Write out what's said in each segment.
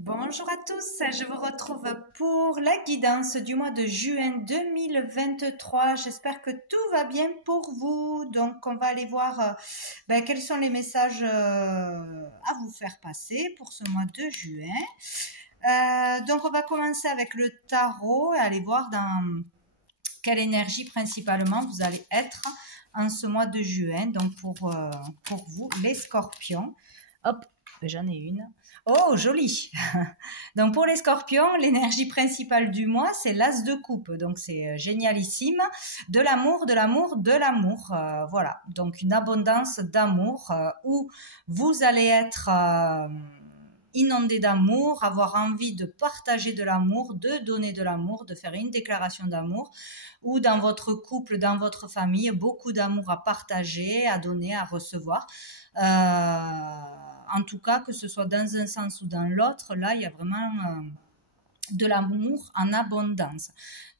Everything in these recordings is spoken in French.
Bonjour à tous, je vous retrouve pour la guidance du mois de juin 2023. J'espère que tout va bien pour vous. Donc, on va aller voir quels sont les messages à vous faire passer pour ce mois de juin. Donc, on va commencer avec le tarot et aller voir dans quelle énergie principalement vous allez être en ce mois de juin. Donc, pour vous, les scorpions. Hop, j'en ai une. Oh, joli. Donc, pour les scorpions, l'énergie principale du mois, c'est l'as de coupe. Donc, c'est génialissime. De l'amour, de l'amour, de l'amour. Voilà. Donc, une abondance d'amour où vous allez être inondé d'amour, avoir envie de partager de l'amour, de donner de l'amour, de faire une déclaration d'amour, ou dans votre couple, dans votre famille, beaucoup d'amour à partager, à donner, à recevoir. En tout cas, que ce soit dans un sens ou dans l'autre, là, il y a vraiment de l'amour en abondance.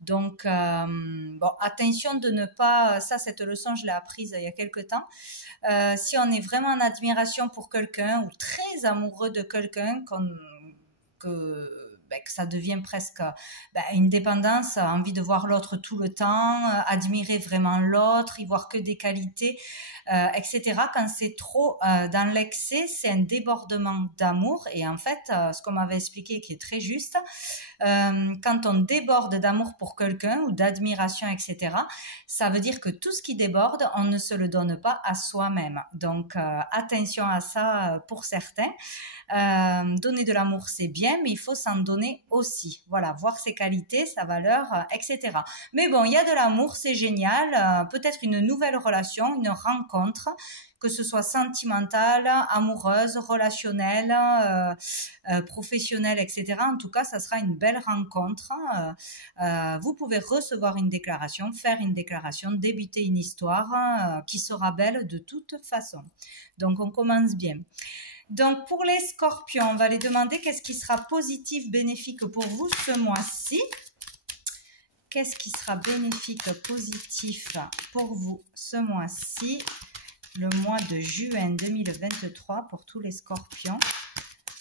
Donc, attention de ne pas, ça, cette leçon, je l'ai apprise il y a quelque temps. Si on est vraiment en admiration pour quelqu'un ou très amoureux de quelqu'un, que ça devient presque une dépendance, envie de voir l'autre tout le temps, admirer vraiment l'autre, y voir que des qualités, etc. Quand c'est trop dans l'excès, c'est un débordement d'amour. Et en fait, ce qu'on m'avait expliqué qui est très juste, quand on déborde d'amour pour quelqu'un ou d'admiration, etc., ça veut dire que tout ce qui déborde, on ne se le donne pas à soi-même. Donc, attention à ça pour certains. Donner de l'amour, c'est bien, mais il faut s'en donner aussi. Voilà, voir ses qualités, sa valeur, etc. Mais bon, il y a de l'amour, c'est génial. Peut-être une nouvelle relation, une rencontre, que ce soit sentimentale, amoureuse, relationnelle, professionnelle, etc. En tout cas, ça sera une belle rencontre. Vous pouvez recevoir une déclaration, faire une déclaration, débuter une histoire qui sera belle de toute façon. Donc, on commence bien. Donc, pour les scorpions, on va les demander qu'est-ce qui sera positif, bénéfique pour vous ce mois-ci. Qu'est-ce qui sera bénéfique, positif pour vous ce mois-ci, le mois de juin 2023 pour tous les scorpions.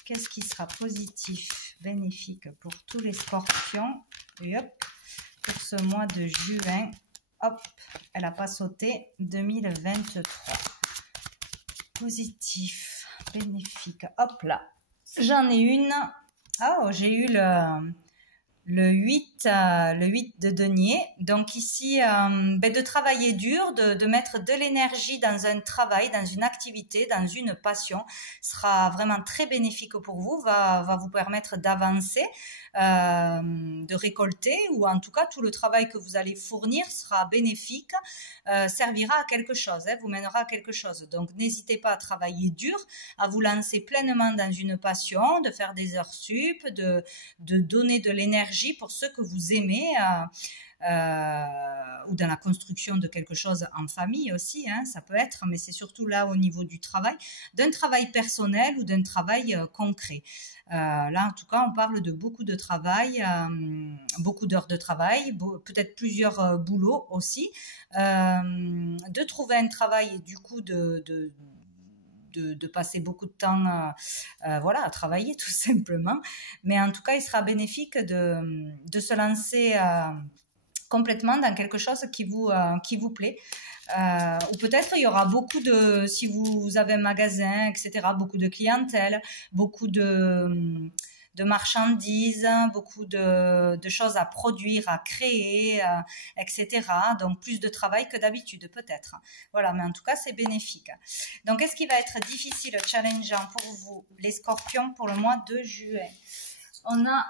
Qu'est-ce qui sera positif, bénéfique pour tous les scorpions. Et hop, pour ce mois de juin, hop, elle n'a pas sauté, 2023. Positif, bénéfique, hop là, j'en ai une. Oh, j'ai eu le 8 de denier. Donc ici, de travailler dur, de mettre de l'énergie dans un travail, dans une activité, dans une passion, sera vraiment très bénéfique pour vous, va vous permettre d'avancer, de récolter, ou en tout cas tout le travail que vous allez fournir sera bénéfique, servira à quelque chose, vous mènera à quelque chose. Donc n'hésitez pas à travailler dur, à vous lancer pleinement dans une passion, de faire des heures sup, de donner de l'énergie pour ce que vous aimez, ou dans la construction de quelque chose en famille aussi, ça peut être, mais c'est surtout là au niveau du travail, d'un travail personnel ou d'un travail concret. Là, en tout cas, on parle de beaucoup de travail, beaucoup d'heures de travail, peut-être plusieurs boulots aussi, de trouver un travail et du coup de passer beaucoup de temps à travailler tout simplement. Mais en tout cas, il sera bénéfique de se lancer complètement dans quelque chose qui vous plaît. Ou peut-être il y aura si vous avez un magasin, etc., beaucoup de clientèle, beaucoup de marchandises, beaucoup de choses à produire, à créer, etc. Donc plus de travail que d'habitude peut-être. Voilà, mais en tout cas c'est bénéfique. Donc qu'est-ce qui va être difficile, challengeant pour vous, les scorpions, pour le mois de juin? On a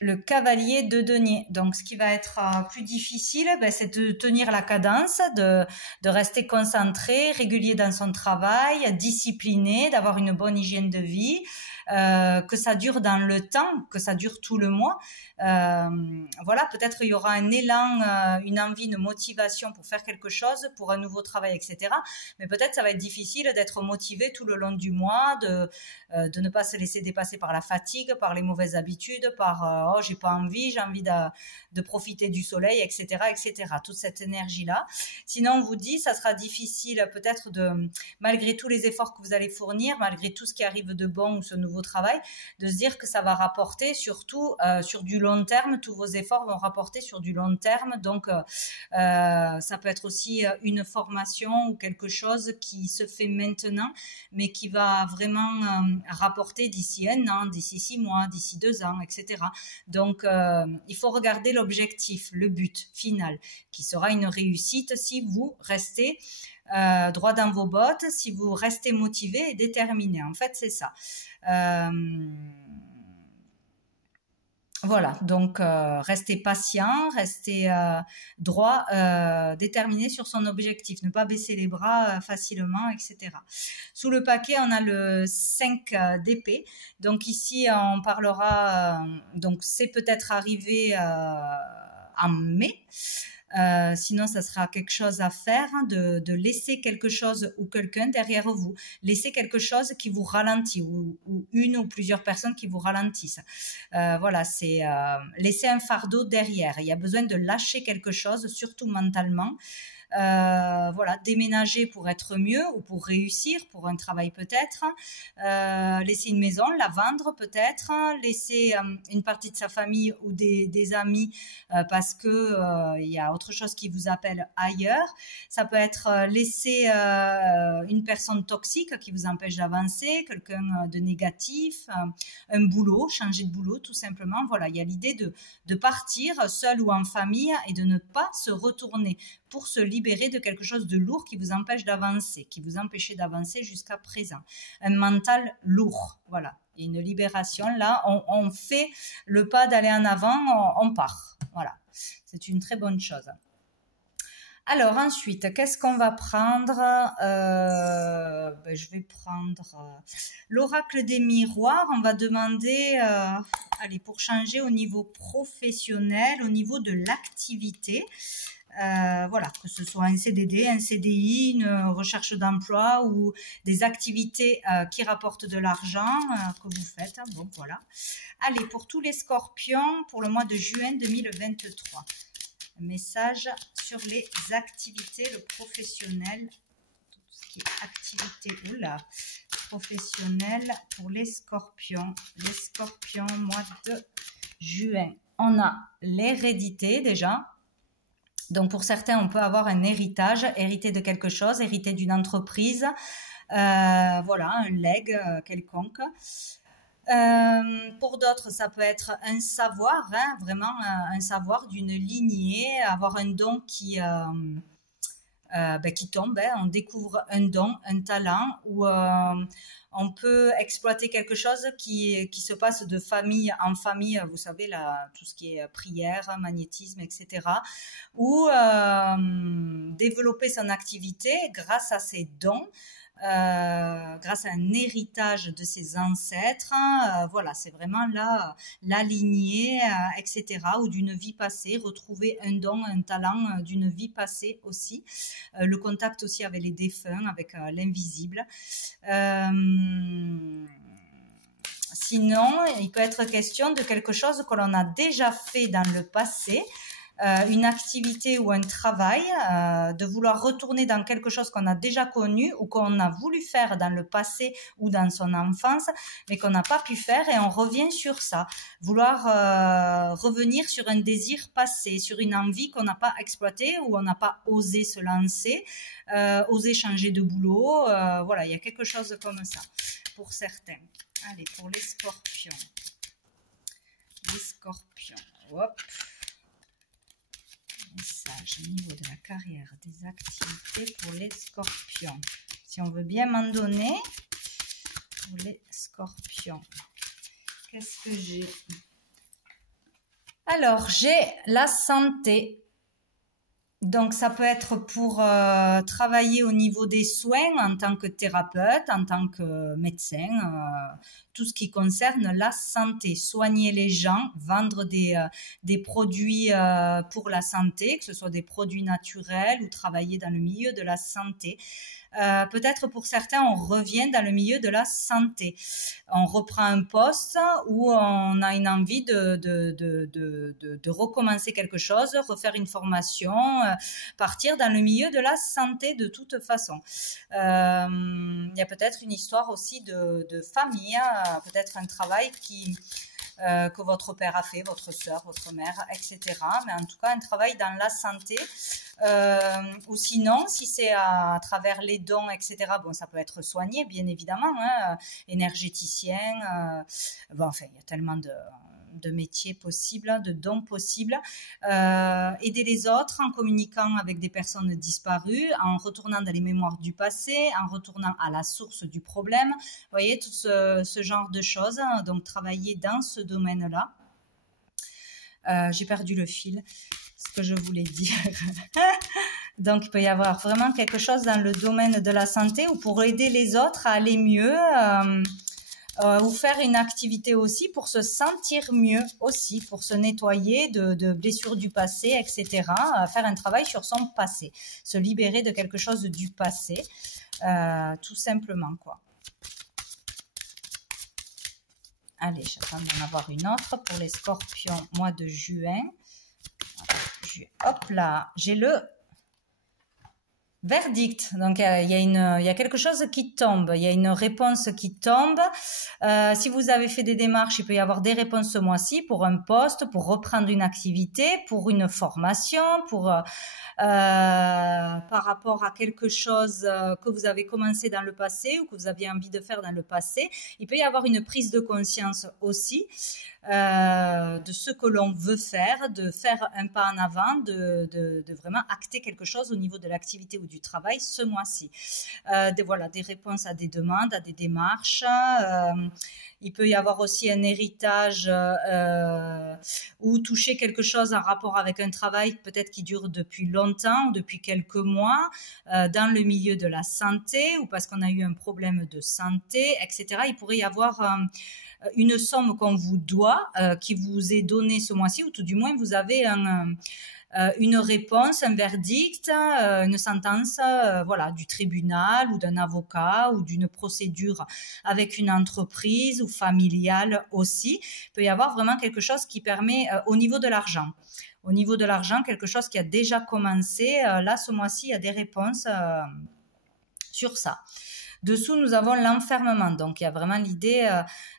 le cavalier de denier. Donc, ce qui va être plus difficile, c'est de tenir la cadence, de rester concentré, régulier dans son travail, discipliné, d'avoir une bonne hygiène de vie, que ça dure dans le temps, que ça dure tout le mois. Voilà, peut-être il y aura un élan, une envie, une motivation pour faire quelque chose, pour un nouveau travail, etc. Mais peut-être ça va être difficile d'être motivé tout le long du mois, de ne pas se laisser dépasser par la fatigue, par les mauvaises habitudes, par oh j'ai pas envie, j'ai envie de profiter du soleil, etc., etc. Toute cette énergie-là. Sinon, on vous dit, ça sera difficile peut-être malgré tous les efforts que vous allez fournir, malgré tout ce qui arrive de bon ou ce nouveau travail, de se dire que ça va rapporter surtout sur du long terme. Tous vos efforts vont rapporter sur du long terme. Donc, ça peut être aussi une formation ou quelque chose qui se fait maintenant, mais qui va vraiment rapporter d'ici 1 an, d'ici 6 mois, d'ici 2 ans, etc. Donc, il faut regarder l'objectif, le but final, qui sera une réussite si vous restez droit dans vos bottes, si vous restez motivé et déterminé. En fait, c'est ça. Voilà, donc restez patient, restez droit, déterminé sur son objectif, ne pas baisser les bras facilement, etc. Sous le paquet, on a le 5 d'épée. Donc ici, on parlera, donc c'est peut-être arrivé en mai. Sinon, ça sera quelque chose à faire, de laisser quelque chose ou quelqu'un derrière vous. Laisser quelque chose qui vous ralentit ou une ou plusieurs personnes qui vous ralentissent. Voilà, c'est laisser un fardeau derrière. Il y a besoin de lâcher quelque chose, surtout mentalement. Voilà, déménager pour être mieux ou pour réussir, pour un travail peut-être, laisser une maison, la vendre peut-être, laisser une partie de sa famille ou des amis parce que il y a autre chose qui vous appelle ailleurs. Ça peut être laisser une personne toxique qui vous empêche d'avancer, quelqu'un de négatif, un boulot, changer de boulot tout simplement. Voilà, il y a l'idée de partir seul ou en famille et de ne pas se retourner pour se libérer de quelque chose de lourd qui vous empêche d'avancer, qui vous empêchait d'avancer jusqu'à présent. Un mental lourd, voilà. Il y a une libération, là, on fait le pas d'aller en avant, on part. Voilà, c'est une très bonne chose. Alors ensuite, qu'est-ce qu'on va prendre je vais prendre l'oracle des miroirs. On va demander, allez, pour changer au niveau professionnel, au niveau de l'activité. Voilà, que ce soit un CDD, un CDI, une recherche d'emploi ou des activités qui rapportent de l'argent que vous faites. Bon, voilà. Allez, pour tous les scorpions, pour le mois de juin 2023. Un message sur les activités, le professionnel, tout ce qui est activité, professionnel pour les scorpions. Les scorpions, mois de juin. On a l'hérédité déjà. Donc, pour certains, on peut avoir un héritage, hériter de quelque chose, hériter d'une entreprise, voilà, un legs quelconque. Pour d'autres, ça peut être un savoir, hein, vraiment un savoir d'une lignée, avoir un don qui tombe, hein, on découvre un don, un talent, ou on peut exploiter quelque chose qui se passe de famille en famille, vous savez, là, tout ce qui est prière, magnétisme, etc. Ou développer son activité grâce à ses dons, grâce à un héritage de ses ancêtres, voilà, c'est vraiment là la lignée, etc., ou d'une vie passée, retrouver un don, un talent d'une vie passée aussi, le contact aussi avec les défunts, avec l'invisible. Sinon, il peut être question de quelque chose que l'on a déjà fait dans le passé, une activité ou un travail, de vouloir retourner dans quelque chose qu'on a déjà connu ou qu'on a voulu faire dans le passé ou dans son enfance, mais qu'on n'a pas pu faire, et on revient sur ça. Vouloir revenir sur un désir passé, sur une envie qu'on n'a pas exploitée ou on n'a pas osé se lancer, oser changer de boulot, voilà, il y a quelque chose comme ça pour certains. Allez, pour les scorpions. Les scorpions, hop. Message au niveau de la carrière, des activités pour les scorpions. Si on veut bien m'en donner, pour les scorpions. Qu'est-ce que j'ai? Alors, j'ai la santé. Donc, ça peut être pour travailler au niveau des soins en tant que thérapeute, en tant que médecin, tout ce qui concerne la santé. Soigner les gens, vendre des produits pour la santé, que ce soit des produits naturels ou travailler dans le milieu de la santé. Peut-être pour certains, on revient dans le milieu de la santé. On reprend un poste où on a une envie de recommencer quelque chose, refaire une formation, partir dans le milieu de la santé de toute façon. Il y a peut-être une histoire aussi de famille, hein, peut-être un travail que votre père a fait, votre soeur, votre mère, etc. Mais en tout cas, un travail dans la santé. Ou sinon, si c'est à travers les dons, etc., bon, ça peut être soigné, bien évidemment, hein, énergéticien, bon, enfin, il y a tellement de métiers possibles, de dons possibles, aider les autres en communiquant avec des personnes disparues, en retournant dans les mémoires du passé, en retournant à la source du problème, vous voyez, tout ce genre de choses, donc travailler dans ce domaine-là. J'ai perdu le fil, ce que je voulais dire. Donc, il peut y avoir vraiment quelque chose dans le domaine de la santé ou pour aider les autres à aller mieux, ou faire une activité aussi pour se sentir mieux aussi, pour se nettoyer de blessures du passé, etc. Faire un travail sur son passé, se libérer de quelque chose du passé, tout simplement, quoi. Allez, j'attends d'en avoir une autre pour les scorpions, mois de juin. Hop là, j'ai le verdict. Donc, il y a quelque chose qui tombe, il y a une réponse qui tombe. Si vous avez fait des démarches, il peut y avoir des réponses ce mois-ci pour un poste, pour reprendre une activité, pour une formation, par rapport à quelque chose que vous avez commencé dans le passé ou que vous aviez envie de faire dans le passé. Il peut y avoir une prise de conscience aussi de ce que l'on veut faire, de faire un pas en avant, de vraiment acter quelque chose au niveau de l'activité ou du travail ce mois-ci. Voilà, des réponses à des demandes, à des démarches. Il peut y avoir aussi un héritage ou toucher quelque chose en rapport avec un travail peut-être qui dure depuis longtemps ou depuis quelques mois dans le milieu de la santé ou parce qu'on a eu un problème de santé, etc. Il pourrait y avoir une somme qu'on vous doit, qui vous est donnée ce mois-ci, ou tout du moins vous avez une réponse, un verdict, une sentence, voilà, du tribunal ou d'un avocat ou d'une procédure avec une entreprise ou familiale aussi. Il peut y avoir vraiment quelque chose qui permet au niveau de l'argent. Au niveau de l'argent, quelque chose qui a déjà commencé. Là, ce mois-ci, il y a des réponses sur ça. Dessous, nous avons l'enfermement. Donc, il y a vraiment l'idée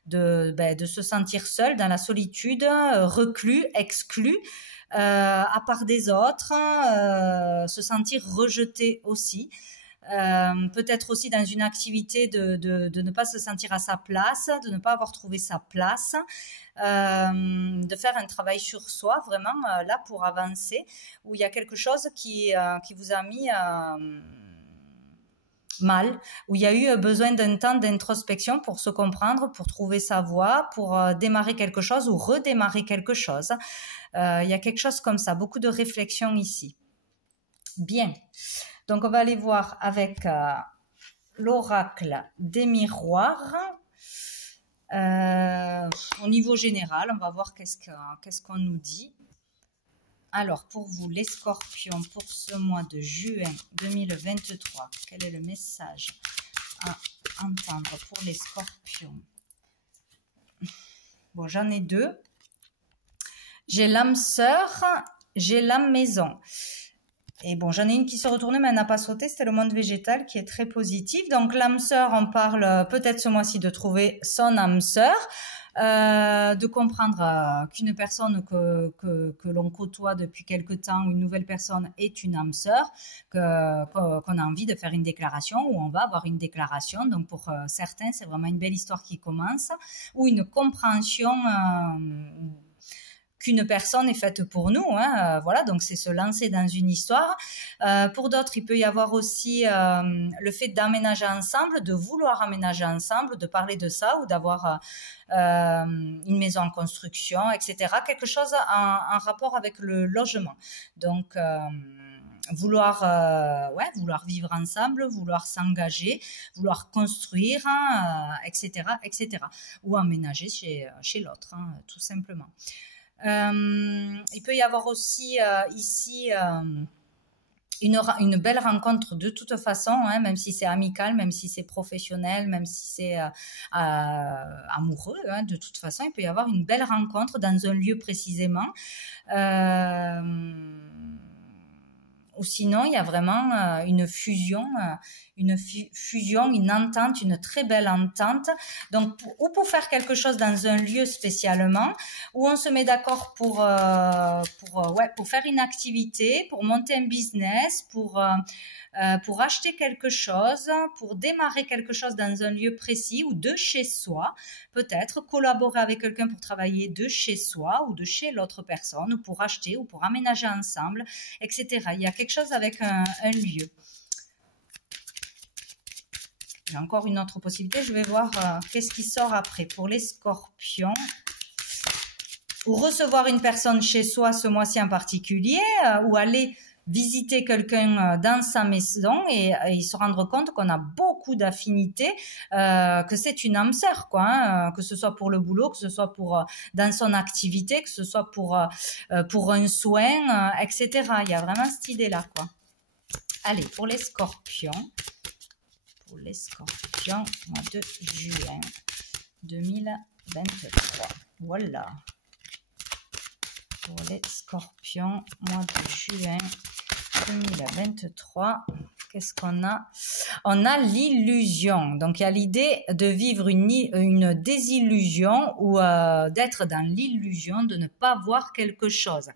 de se sentir seul dans la solitude, reclus, exclu, à part des autres, se sentir rejeté aussi. Peut-être aussi dans une activité de ne pas se sentir à sa place, de ne pas avoir trouvé sa place, de faire un travail sur soi, vraiment là pour avancer, où il y a quelque chose qui vous a mis mal, où il y a eu besoin d'un temps d'introspection pour se comprendre, pour trouver sa voie, pour démarrer quelque chose ou redémarrer quelque chose. Il y a quelque chose comme ça, beaucoup de réflexion ici. Bien, donc on va aller voir avec l'oracle des miroirs. Au niveau général, on va voir qu'est-ce qu'on nous dit. Alors, pour vous, les scorpions, pour ce mois de juin 2023, quel est le message à entendre pour les scorpions? Bon, j'en ai deux. J'ai l'âme sœur, j'ai l'âme maison. Et bon, j'en ai une qui se retournait, mais elle n'a pas sauté. C'était le monde végétal qui est très positif. Donc, l'âme sœur, on parle peut-être ce mois-ci de trouver son âme sœur. De comprendre qu'une personne que l'on côtoie depuis quelque temps ou une nouvelle personne est une âme sœur, qu'on a envie de faire une déclaration ou on va avoir une déclaration. Donc pour certains, c'est vraiment une belle histoire qui commence ou une compréhension qu'une personne est faite pour nous, hein, voilà, donc c'est se lancer dans une histoire. Pour d'autres, il peut y avoir aussi le fait d'aménager ensemble, de vouloir aménager ensemble, de parler de ça ou d'avoir une maison en construction, etc. Quelque chose en rapport avec le logement. Donc, vouloir vivre ensemble, vouloir s'engager, vouloir construire, etc., etc. Ou aménager chez l'autre, hein, tout simplement. Il peut y avoir aussi ici une belle rencontre de toute façon, hein, même si c'est amical, même si c'est professionnel, même si c'est amoureux, hein, de toute façon, il peut y avoir une belle rencontre dans un lieu précisément. Ou sinon, il y a vraiment une fusion, une entente, une très belle entente. Donc, ou pour faire quelque chose dans un lieu spécialement, où on se met d'accord pour faire une activité, pour monter un business, pour acheter quelque chose, pour démarrer quelque chose dans un lieu précis ou de chez soi, peut-être collaborer avec quelqu'un pour travailler de chez soi ou de chez l'autre personne, ou pour acheter ou pour aménager ensemble, etc. Il y a quelque chose avec un lieu. J'ai encore une autre possibilité. Je vais voir qu'est-ce qui sort après. Pour les scorpions, ou recevoir une personne chez soi ce mois-ci en particulier, ou aller visiter quelqu'un dans sa maison et se rendre compte qu'on a beaucoup d'affinités, que c'est une âme sœur, quoi, hein, que ce soit pour le boulot, que ce soit pour dans son activité, que ce soit pour un soin, etc. Il y a vraiment cette idée-là, quoi. Allez, pour les scorpions, mois de juin 2023. Voilà. Pour les scorpions, mois de juin 2023, qu'est-ce qu'on a? On a l'illusion. Donc, il y a l'idée de vivre une désillusion ou d'être dans l'illusion de ne pas voir quelque chose.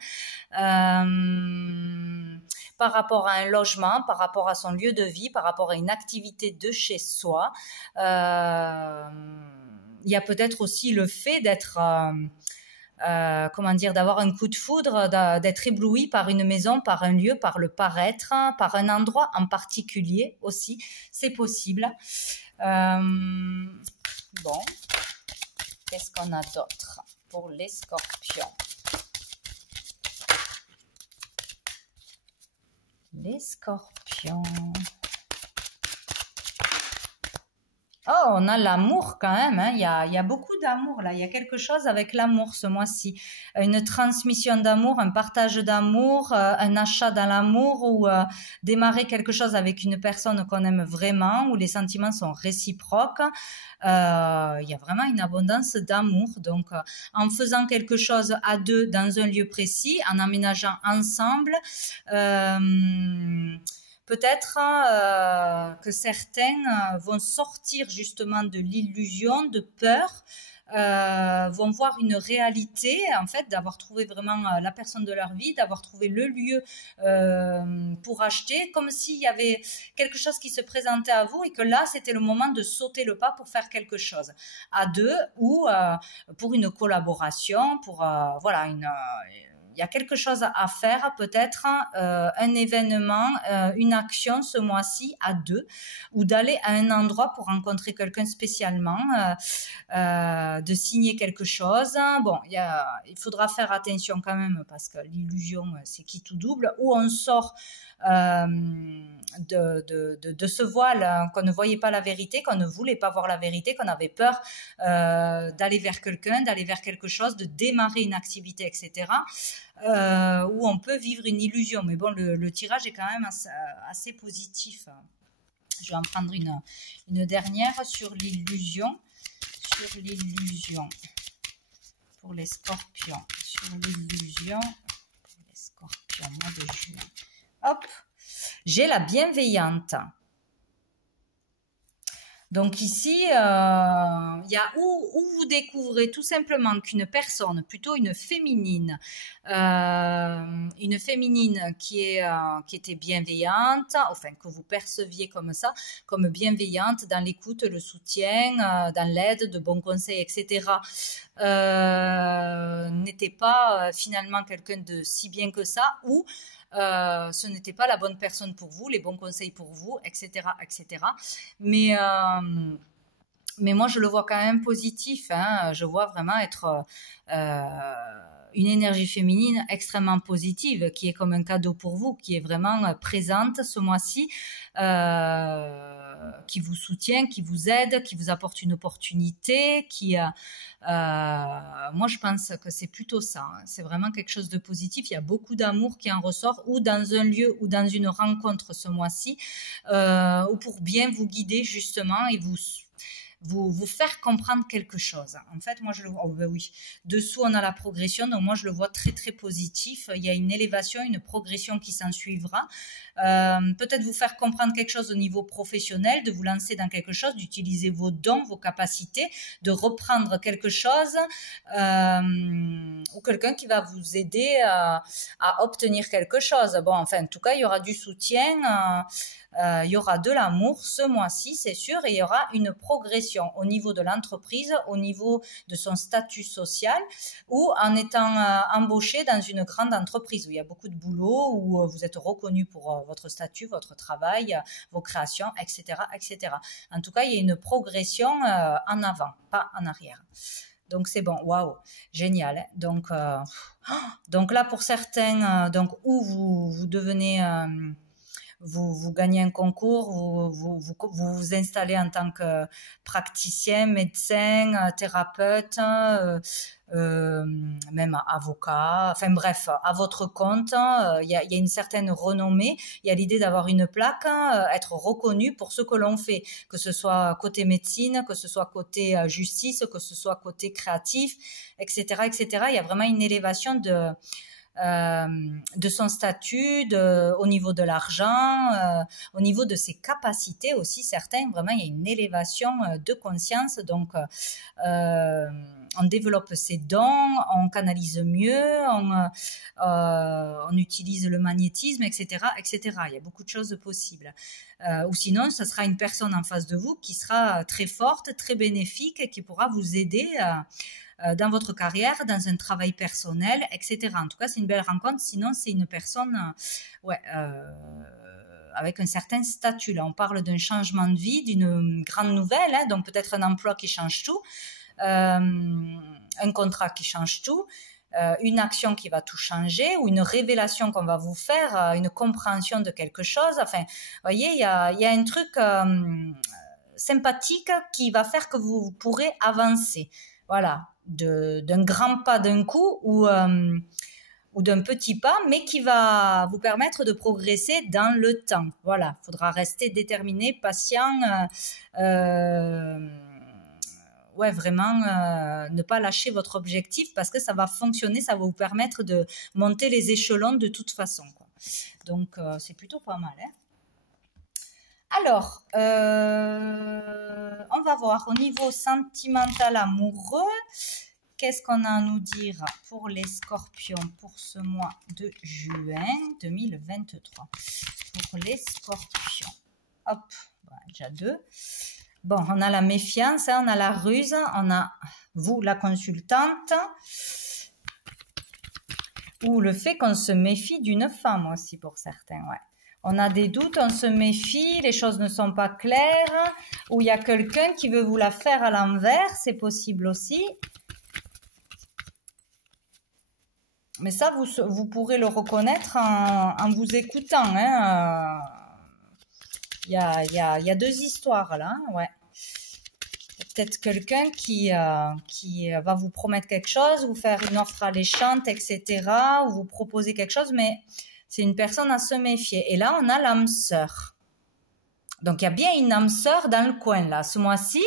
Par rapport à un logement, par rapport à son lieu de vie, par rapport à une activité de chez soi. Il y a peut-être aussi le fait d'être... d'avoir un coup de foudre, d'être ébloui par une maison, par un lieu, par le paraître, par un endroit en particulier aussi, c'est possible. Bon, qu'est-ce qu'on a d'autre pour les scorpions? Les scorpions... Oh, on a l'amour quand même, hein. Il y a beaucoup d'amour là, il y a quelque chose avec l'amour ce mois-ci. Une transmission d'amour, un partage d'amour, un achat dans l'amour ou démarrer quelque chose avec une personne qu'on aime vraiment, où les sentiments sont réciproques. Il y a vraiment une abondance d'amour. Donc, en faisant quelque chose à deux dans un lieu précis, en aménageant ensemble, peut-être que certains vont sortir justement de l'illusion, de peur, vont voir une réalité, en fait, d'avoir trouvé vraiment la personne de leur vie, d'avoir trouvé le lieu pour acheter, comme s'il y avait quelque chose qui se présentait à vous et que là, c'était le moment de sauter le pas pour faire quelque chose à deux ou pour une collaboration, pour voilà, il y a quelque chose à faire, peut-être un événement, une action ce mois-ci à deux, ou d'aller à un endroit pour rencontrer quelqu'un spécialement, de signer quelque chose. Bon, il faudra faire attention quand même parce que l'illusion, c'est qui tout double, ou on sort de ce voile, qu'on ne voyait pas la vérité, qu'on ne voulait pas voir la vérité, qu'on avait peur d'aller vers quelqu'un, d'aller vers quelque chose, de démarrer une activité, etc. Où on peut vivre une illusion. Mais bon, le tirage est quand même assez positif. Je vais en prendre une dernière sur l'illusion. Pour les scorpions. Sur l'illusion. Pour les scorpions, mois de juin. Hop, j'ai la bienveillante. Donc ici, il y a où vous découvrez tout simplement qu'une personne, plutôt une féminine qui était bienveillante, enfin que vous perceviez comme ça, comme bienveillante dans l'écoute, le soutien, dans l'aide, de bons conseils, etc. N'était pas finalement quelqu'un de si bien que ça, ou ce n'était pas la bonne personne pour vous, les bons conseils pour vous, etc., etc. Mais mais moi, je le vois quand même positif. Hein. Je vois vraiment être une énergie féminine extrêmement positive, qui est comme un cadeau pour vous, qui est vraiment présente ce mois-ci, qui vous soutient, qui vous aide, qui vous apporte une opportunité, moi, je pense que c'est plutôt ça. Hein. C'est vraiment quelque chose de positif. Il y a beaucoup d'amour qui en ressort, ou dans un lieu, ou dans une rencontre ce mois-ci, ou pour bien vous guider justement et vous faire comprendre quelque chose. En fait, moi, je le vois, oh, ben oui, dessous, on a la progression, donc moi, je le vois très, très positif. Il y a une élévation, une progression qui s'en suivra. Peut-être vous faire comprendre quelque chose au niveau professionnel, de vous lancer dans quelque chose, d'utiliser vos dons, vos capacités, de reprendre quelque chose, ou quelqu'un qui va vous aider à obtenir quelque chose. Bon, enfin, en tout cas, il y aura du soutien, il y aura de l'amour ce mois-ci, c'est sûr, et il y aura une progression au niveau de l'entreprise, au niveau de son statut social, ou en étant embauché dans une grande entreprise où il y a beaucoup de boulot, où vous êtes reconnu pour votre statut, votre travail, vos créations, etc., etc. En tout cas, il y a une progression en avant, pas en arrière. Donc c'est bon, waouh, génial. Donc là, pour certains, donc où vous devenez vous gagnez un concours, vous installez en tant que praticien, médecin, thérapeute, même avocat, enfin bref, à votre compte, il y a une certaine renommée, il y a l'idée d'avoir une plaque, être reconnu pour ce que l'on fait, que ce soit côté médecine, que ce soit côté justice, que ce soit côté créatif, etc., etc. Il y a vraiment une élévation de son statut, au niveau de l'argent, au niveau de ses capacités aussi, certains, vraiment, il y a une élévation de conscience, donc on développe ses dons, on canalise mieux, on utilise le magnétisme, etc., etc. Il y a beaucoup de choses possibles. Ou sinon, ce sera une personne en face de vous qui sera très forte, très bénéfique, et qui pourra vous aider dans votre carrière, dans un travail personnel, etc. En tout cas, c'est une belle rencontre. Sinon, c'est une personne avec un certain statut. Là, on parle d'un changement de vie, d'une grande nouvelle, hein, donc peut-être un emploi qui change tout, un contrat qui change tout, une action qui va tout changer, ou une révélation qu'on va vous faire, une compréhension de quelque chose. Enfin, vous voyez, il y a un truc sympathique qui va faire que vous pourrez avancer. Voilà, d'un grand pas d'un coup, ou d'un petit pas, mais qui va vous permettre de progresser dans le temps. Voilà, il faudra rester déterminé, patient, ouais, vraiment ne pas lâcher votre objectif, parce que ça va fonctionner, ça va vous permettre de monter les échelons de toute façon, quoi. Donc, c'est plutôt pas mal, hein. Alors, on va voir au niveau sentimental amoureux, qu'est-ce qu'on a à nous dire pour les scorpions pour ce mois de juin 2023. Pour les scorpions. Hop, voilà, déjà 2. Bon, on a la méfiance, hein, on a la ruse, on a vous, la consultante, ou le fait qu'on se méfie d'une femme aussi pour certains, ouais. On a des doutes, on se méfie, les choses ne sont pas claires, ou il y a quelqu'un qui veut vous la faire à l'envers, c'est possible aussi. Mais ça, vous pourrez le reconnaître en vous écoutant, hein. Il y a 2 histoires là, hein, ouais. Peut-être quelqu'un qui va vous promettre quelque chose, vous faire une offre alléchante, etc., ou vous proposer quelque chose, mais c'est une personne à se méfier. Et là, on a l'âme sœur. Donc, il y a bien une âme sœur dans le coin, là, ce mois-ci.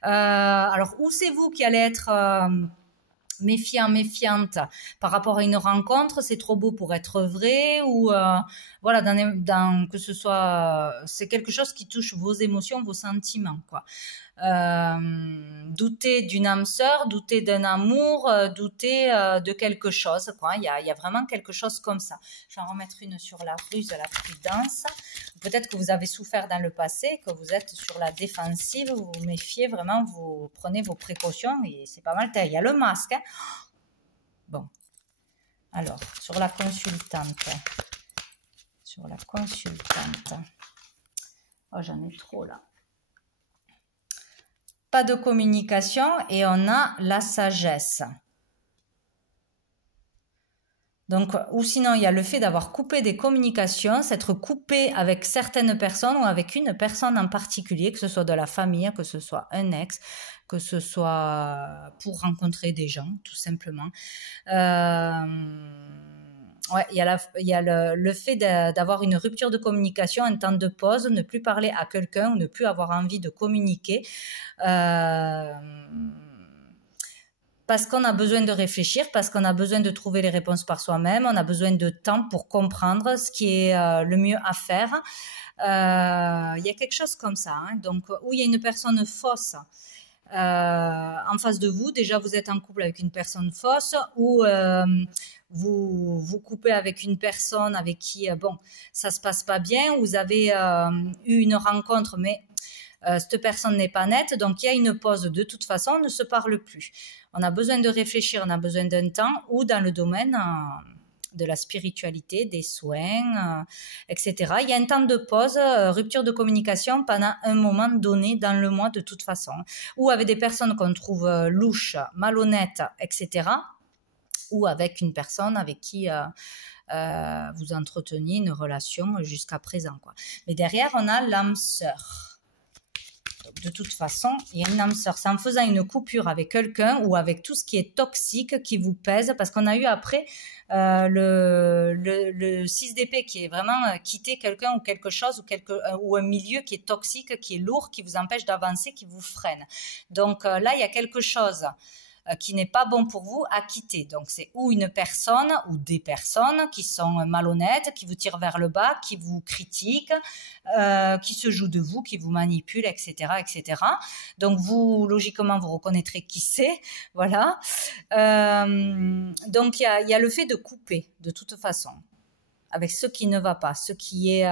Alors, où c'est vous qui allez être méfiant, méfiante par rapport à une rencontre, c'est trop beau pour être vrai, ou voilà, que ce soit, c'est quelque chose qui touche vos émotions, vos sentiments, quoi. Douter d'une âme sœur, douter d'un amour, douter de quelque chose, quoi. Il y a vraiment quelque chose comme ça. Je vais en remettre une sur la ruse, la prudence. Peut-être que vous avez souffert dans le passé, que vous êtes sur la défensive, vous vous méfiez vraiment, vous prenez vos précautions, et c'est pas mal. Il y a le masque, hein. Bon, alors, sur la consultante. Oh, j'en ai trop là. pas de communication et on a la sagesse. Donc, ou sinon, il y a le fait d'avoir coupé des communications, s'être coupé avec certaines personnes ou avec une personne en particulier, que ce soit de la famille, que ce soit un ex, que ce soit pour rencontrer des gens, tout simplement. Ouais, il y a le fait d'avoir une rupture de communication, un temps de pause, ne plus parler à quelqu'un ou ne plus avoir envie de communiquer. Parce qu'on a besoin de réfléchir, parce qu'on a besoin de trouver les réponses par soi-même, on a besoin de temps pour comprendre ce qui est le mieux à faire. Il y a quelque chose comme ça, hein. Donc, où il y a une personne fausse en face de vous, déjà vous êtes en couple avec une personne fausse, ou vous vous coupez avec une personne avec qui, bon, ça se passe pas bien, vous avez eu une rencontre, mais cette personne n'est pas nette, donc il y a une pause. De toute façon, on ne se parle plus. On a besoin de réfléchir, on a besoin d'un temps, ou dans le domaine de la spiritualité, des soins, etc. Il y a un temps de pause, rupture de communication pendant un moment donné dans le mois de toute façon. Ou avec des personnes qu'on trouve louches, malhonnêtes, etc. Ou avec une personne avec qui vous entreteniez une relation jusqu'à présent, quoi. Mais derrière, on a l'âme sœur. De toute façon, il y a une âme sœur. C'est en faisant une coupure avec quelqu'un ou avec tout ce qui est toxique qui vous pèse, parce qu'on a eu après le 6 d'épée qui est vraiment quitter quelqu'un ou quelque chose ou un milieu qui est toxique, qui est lourd, qui vous empêche d'avancer, qui vous freine. Donc là, il y a quelque chose qui n'est pas bon pour vous à quitter. Donc c'est ou une personne ou des personnes qui sont malhonnêtes, qui vous tirent vers le bas, qui vous critiquent, qui se jouent de vous, qui vous manipulent, etc., etc. Donc vous, logiquement, vous reconnaîtrez qui c'est, voilà. Donc il y a le fait de couper, de toute façon, avec ce qui ne va pas, ce qui est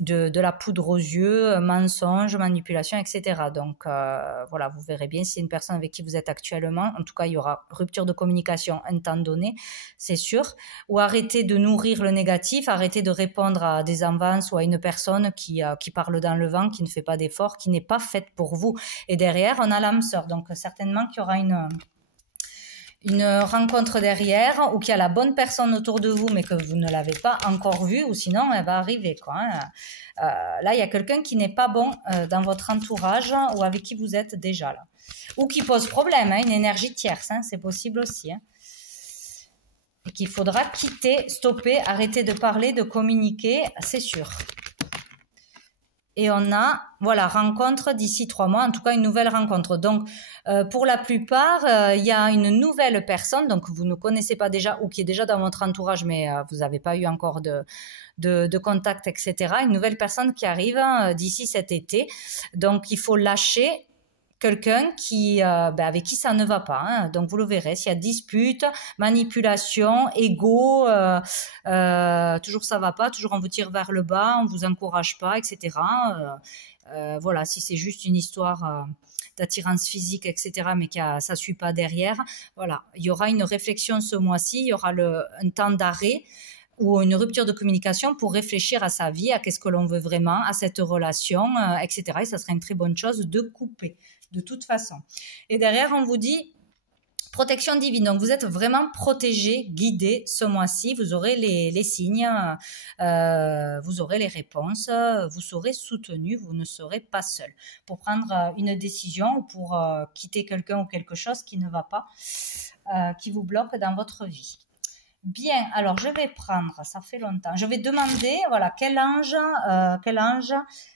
de la poudre aux yeux, mensonge, manipulation, etc. Donc voilà, vous verrez bien si c'est une personne avec qui vous êtes actuellement. En tout cas, il y aura rupture de communication un temps donné, c'est sûr. Ou arrêtez de nourrir le négatif, arrêtez de répondre à des avances ou à une personne qui parle dans le vent, qui ne fait pas d'efforts, qui n'est pas faite pour vous. Et derrière, on a l'âme sœur. Donc certainement qu'il y aura une rencontre derrière, ou qu'il y a la bonne personne autour de vous mais que vous ne l'avez pas encore vue, ou sinon elle va arriver, quoi, hein. Là il y a quelqu'un qui n'est pas bon dans votre entourage ou avec qui vous êtes déjà là, ou qui pose problème, hein, une énergie tierce, hein, c'est possible aussi, hein. Et qu'il faudra quitter, stopper, arrêter de parler, de communiquer, c'est sûr. Et on a, voilà, rencontre d'ici 3 mois, en tout cas une nouvelle rencontre. Donc, pour la plupart, il y a une nouvelle personne, donc vous ne connaissez pas déjà ou qui est déjà dans votre entourage, mais vous n'avez pas eu encore de contact, etc. Une nouvelle personne qui arrive d'ici cet été. Donc, il faut lâcher quelqu'un avec qui ça ne va pas, hein. Donc vous le verrez, s'il y a dispute, manipulation, ego, toujours ça va pas, toujours on vous tire vers le bas, on vous encourage pas, etc. Voilà, si c'est juste une histoire d'attirance physique, etc., mais ça suit pas derrière, voilà, il y aura une réflexion ce mois-ci, il y aura un temps d'arrêt ou une rupture de communication pour réfléchir à sa vie, à qu'est-ce que l'on veut vraiment, à cette relation, etc. Et ça serait une très bonne chose de couper, de toute façon. Et derrière, on vous dit protection divine. Donc, vous êtes vraiment protégé, guidé ce mois-ci. Vous aurez les signes, vous aurez les réponses, vous serez soutenu, vous ne serez pas seul pour prendre une décision ou pour quitter quelqu'un ou quelque chose qui ne va pas, qui vous bloque dans votre vie. Bien, alors je vais prendre, ça fait longtemps, je vais demander, voilà, quel ange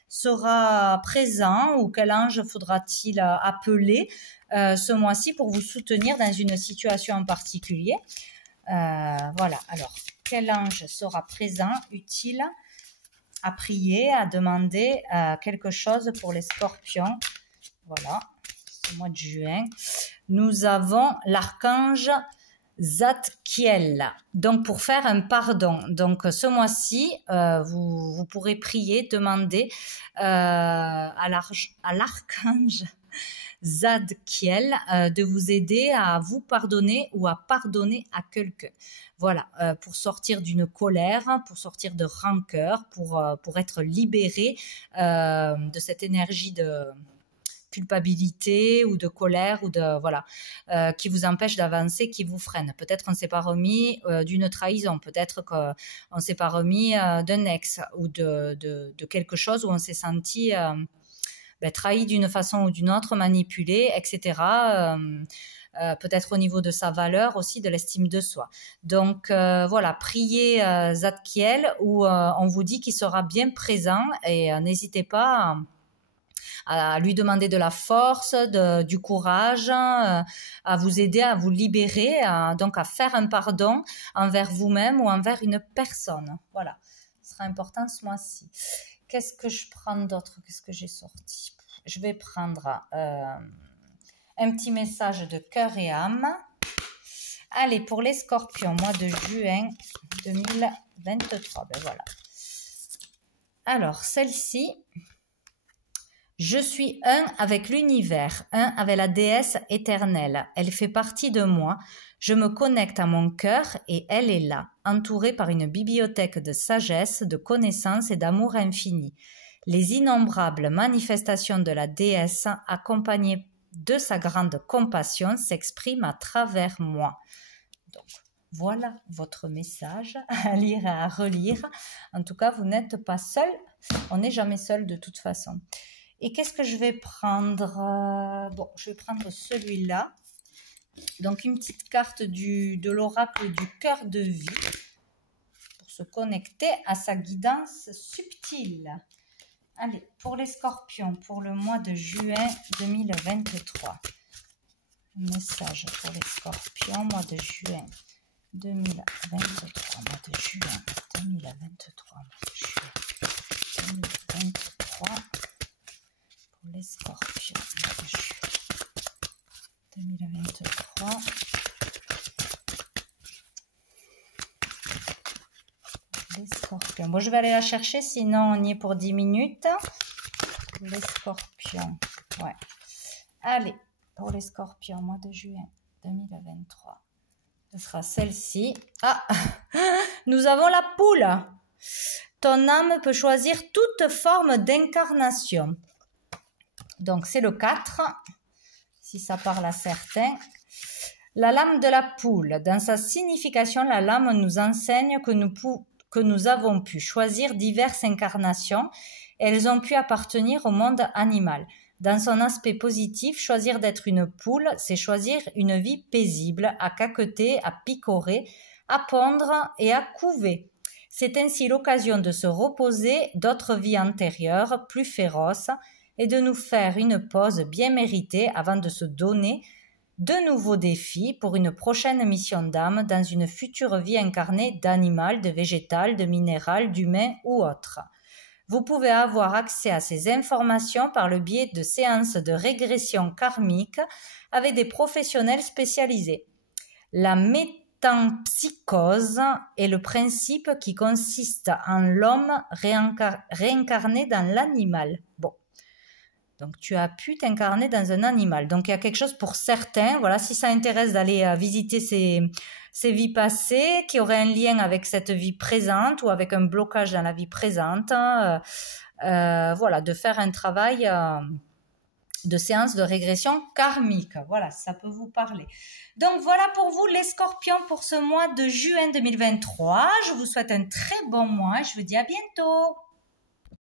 sera présent ou quel ange faudra-t-il appeler ce mois-ci pour vous soutenir dans une situation en particulier. Voilà, alors, quel ange sera présent, utile à prier, à demander quelque chose pour les scorpions. Voilà, ce mois de juin. Nous avons l'archange Zadkiel, donc pour faire un pardon. Donc ce mois-ci, vous pourrez prier, demander à l'archange Zadkiel de vous aider à vous pardonner ou à pardonner à quelqu'un. Voilà, pour sortir d'une colère, pour sortir de rancœur, pour être libéré de cette énergie culpabilité ou de colère ou de voilà qui vous empêche d'avancer, qui vous freine. Peut-être on ne s'est pas remis d'une trahison, peut-être qu'on ne s'est pas remis d'un ex ou de quelque chose où on s'est senti trahi d'une façon ou d'une autre, manipulé, etc. Peut-être au niveau de sa valeur aussi, de l'estime de soi. Donc voilà, priez Zadkiel où on vous dit qu'il sera bien présent et n'hésitez pas à lui demander de la force, du courage, à vous aider à vous libérer, donc à faire un pardon envers vous-même ou envers une personne. Voilà, ce sera important ce mois-ci. Qu'est-ce que je prends d'autre? Qu'est-ce que j'ai sorti? Je vais prendre un petit message de cœur et âme. Allez, pour les scorpions, mois de juin 2023. Ben voilà. Alors, celle-ci, je suis un avec l'univers, un avec la déesse éternelle. Elle fait partie de moi. Je me connecte à mon cœur et elle est là, entourée par une bibliothèque de sagesse, de connaissances et d'amour infini. Les innombrables manifestations de la déesse, accompagnées de sa grande compassion, s'expriment à travers moi. Donc, voilà votre message à lire et à relire. En tout cas, vous n'êtes pas seul. On n'est jamais seul de toute façon. Et qu'est-ce que je vais prendre? Bon, je vais prendre celui-là. Donc, une petite carte de l'oracle du cœur de vie pour se connecter à sa guidance subtile. Allez, pour les scorpions, pour le mois de juin 2023. Message pour les scorpions, mois de juin 2023. Mois de juin 2023. Mois de juin 2023. Pour les scorpions, mois de juin 2023. Les scorpions. Bon, je vais aller la chercher, sinon on y est pour 10 minutes. Les scorpions. Ouais. Allez, pour les scorpions, mois de juin 2023. Ce sera celle-ci. Ah, nous avons la poule. Ton âme peut choisir toute forme d'incarnation. Donc, c'est le 4, si ça parle à certains. La lame de la poule. Dans sa signification, la lame nous enseigne que nous avons pu choisir diverses incarnations et elles ont pu appartenir au monde animal. Dans son aspect positif, choisir d'être une poule, c'est choisir une vie paisible, à caqueter, à picorer, à pondre et à couver. C'est ainsi l'occasion de se reposer d'autres vies antérieures, plus féroces, et de nous faire une pause bien méritée avant de se donner de nouveaux défis pour une prochaine mission d'âme dans une future vie incarnée d'animal, de végétal, de minéral, d'humain ou autre. Vous pouvez avoir accès à ces informations par le biais de séances de régression karmique avec des professionnels spécialisés. La métampsychose est le principe qui consiste en l'homme réincarné dans l'animal. Bon. Donc, tu as pu t'incarner dans un animal. Donc, il y a quelque chose pour certains. Voilà, si ça intéresse d'aller visiter ces vies passées, qui auraient un lien avec cette vie présente ou avec un blocage dans la vie présente. Voilà, de faire un travail de séance de régression karmique. Voilà, ça peut vous parler. Donc, voilà pour vous les scorpions pour ce mois de juin 2023. Je vous souhaite un très bon mois. Je vous dis à bientôt.